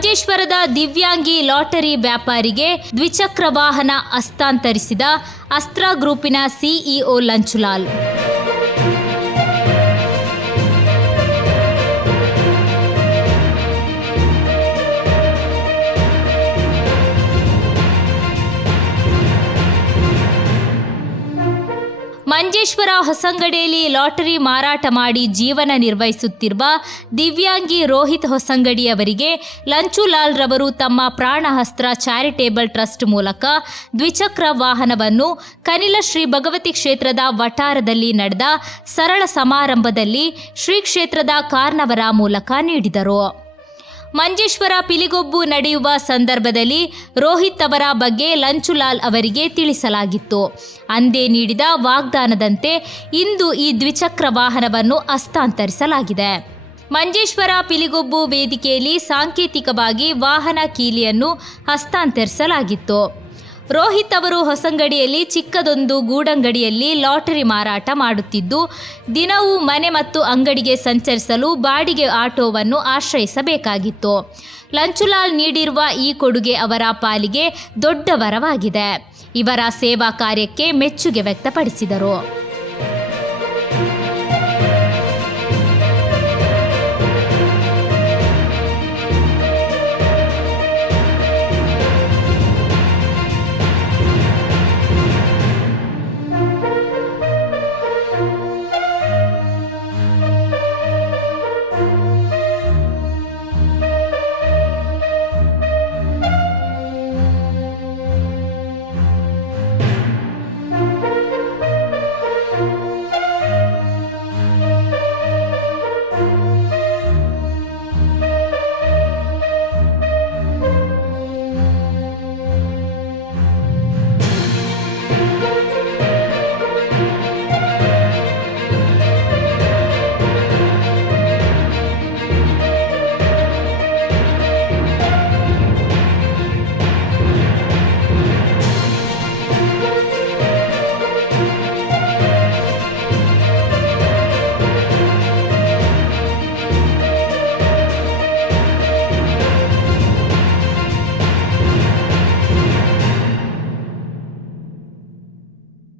ಮಂಜೇಶ್ವರದ ದಿವ್ಯಾಂಗಿ lottery ವ್ಯಾಪಾರಿಗೆ ದ್ವಿಚಕ್ರ ವಾಹನ ಹಸ್ತಾಂತರಿಸಿದ ಅಸ್ತ್ರ ಗ್ರೂಪಿನ ಸಿಇಒ ಲಂಚುಲಾಲ್. ಮಂಜೇಶ್ವರ ಹೊಸಂಗಡಿಯಲ್ಲಿ ಲಾಟರಿ ಮಾರಾಟ ಮಾಡಿ ಜೀವನ ನಿರ್ವಹಿಸುತ್ತಿರುವ ದಿವ್ಯಾಂಗಿ ರೋಹಿತ್ ಹೊಸಂಗಡಿ ಅವರಿಗೆ ಲಂಚುಲಾಲ್ ರವರು ತಮ್ಮ ಪ್ರಾಣಹಸ್ತ್ರ ಚಾರಿಟೇಬಲ್ ಟ್ರಸ್ಟ್ ಮೂಲಕ ದ್ವಿಚಕ್ರ ವಾಹನವನ್ನು ಕನಿಲ ಶ್ರೀ ಭಗವತಿ ಕ್ಷೇತ್ರದ ವಠಾರದಲ್ಲಿ ನಡೆದ ಸರಳ ಸಮಾರಂಭದಲ್ಲಿ ಶ್ರೀ ಕ್ಷೇತ್ರದ ಕಾರ್ನವರ ಮೂಲಕ ನೀಡಿದರು. ಮಂಜೇಶ್ವರ ಪಿಲಿಗೊಬ್ಬು ನಡೆಯುವ ಸಂದರ್ಭದಲ್ಲಿ ರೋಹಿತ್ ಅವರ ಬಗ್ಗೆ ಲಂಚುಲಾಲ್ ಅವರಿಗೆ ತಿಳಿಸಲಾಗಿತ್ತು. ಅಂದೇ ನೀಡಿದ ವಾಗ್ದಾನದಂತೆ ಇಂದು ಈ ದ್ವಿಚಕ್ರ ವಾಹನವನ್ನು ಹಸ್ತಾಂತರಿಸಲಾಗಿದೆ. ಮಂಜೇಶ್ವರ ಪಿಲಿಗೊಬ್ಬು ವೇದಿಕೆಯಲ್ಲಿ ಸಾಂಕೇತಿಕವಾಗಿ ವಾಹನ ಕೀಲಿಯನ್ನು ಹಸ್ತಾಂತರಿಸಲಾಗಿತ್ತು. ರೋಹಿತ್ ಅವರು ಹೊಸಂಗಡಿಯಲ್ಲಿ ಚಿಕ್ಕದೊಂದು ಗೂಡಂಗಡಿಯಲ್ಲಿ ಲಾಟರಿ ಮಾರಾಟ ಮಾಡುತ್ತಿದ್ದು, ದಿನವೂ ಮನೆ ಮತ್ತು ಅಂಗಡಿಗೆ ಸಂಚರಿಸಲು ಬಾಡಿಗೆ ಆಟೋವನ್ನು ಆಶ್ರಯಿಸಬೇಕಾಗಿತ್ತು. ಲಂಚುಲಾಲ್ ನೀಡಿರುವ ಈ ಕೊಡುಗೆ ಅವರ ಪಾಲಿಗೆ ದೊಡ್ಡ ವರವಾಗಿದೆ. ಇವರ ಸೇವಾ ಕಾರ್ಯಕ್ಕೆ ಮೆಚ್ಚುಗೆ ವ್ಯಕ್ತಪಡಿಸಿದರು.